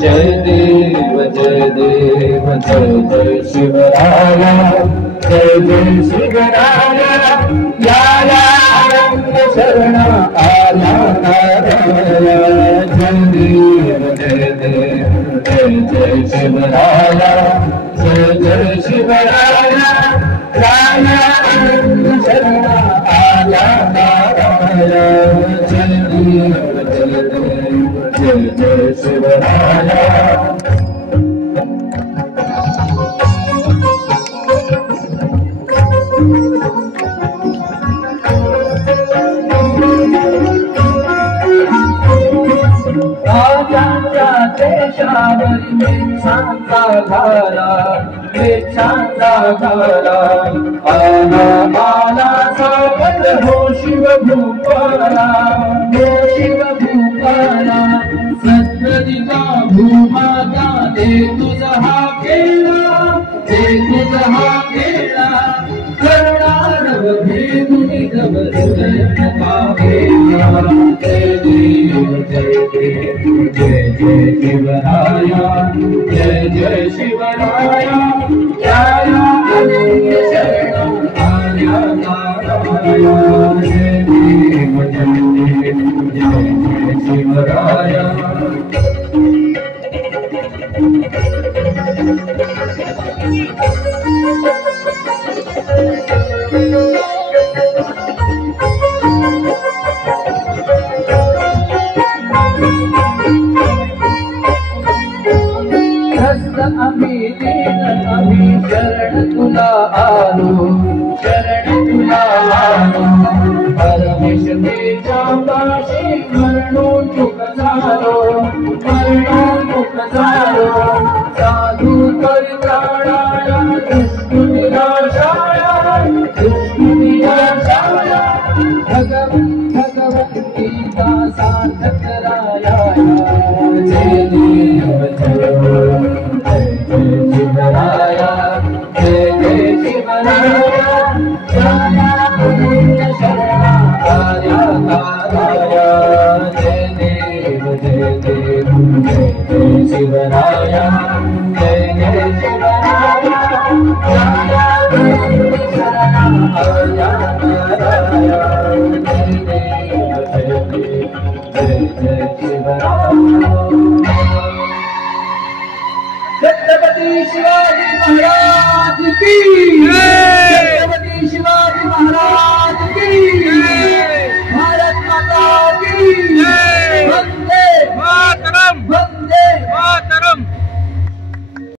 जय देव जय देव जय जय शिवराया, जय जय शिवराया, लाला आनंद शरण आया नाराया। जय देव जय देव जय जय शिवराया, जय जय शिवराया, लाला आनंद शरण आया नाराया। जय देव जय देव जय जय शिवराया। राजांच्या देशावर मेछांचा घाला, मेछांचा घाला, आला आला सावध हो शिवभूपाला, हो शिवभूपाला। सत्तरिका भूमाता दे तुझा हा केला, दे तुझा हा केला, करुणारव भेदुनी जब हृदय पावेला। जय देव जय देव जय जय शिवराया, जय जय शिवराया, लाला आनंद शरण आया नाराया। जय देव जय देव जय जय शिवराया। आम्ही दीन आम्ही शरण तुला आलो, शरण तुला आलो। परमेश्वरीच्या पाशी मरणून चुक झालो, मरणून चुक झालो। साधू तरी प्राणाया दुष्ट निराशाया, दुष्ट निराशाया। भगवत गीता सार्थक राया। जय देव जय जय शिवराया, जय जय शिवराया, लाला आनंद शरण आया नाराया। जय देव जय देव जय जय शिवराया, जय जय शिवराया, लाला आनंद शरण आया नाराया। जय देव जय देव जय जय शिवराया। छत्रपति शिवाजी महाराज की जय।